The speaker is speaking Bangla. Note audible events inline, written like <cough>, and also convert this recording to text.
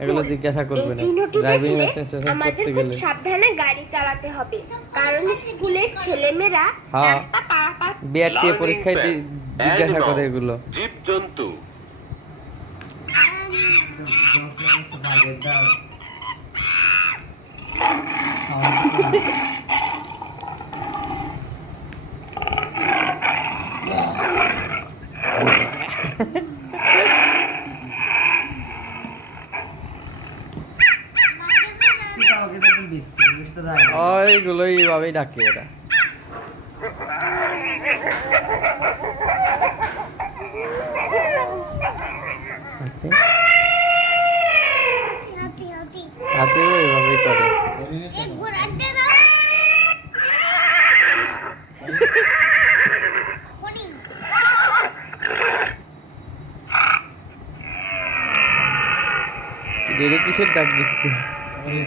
এগুলো জিজ্ঞাসা করবে না। ড্রাইভিং লাইসেন্স আমাদের করতে খুব গেলে। সাবধানে গাড়ি চালাতে হবে। কারণ স্কুলের ছেলেমেয়েরা হ্যাঁ। রাস্তা পারাপার বিআরটি পরীক্ষায় জিজ্ঞাসা করে এগুলো। জীবজন্তু। <laughs> ওইগুলো এইভাবেই ডাকে এরা। হাতে? এইভাবেই করে। রেড়ে কিসের ডাক দিচ্ছে? হ্যাঁ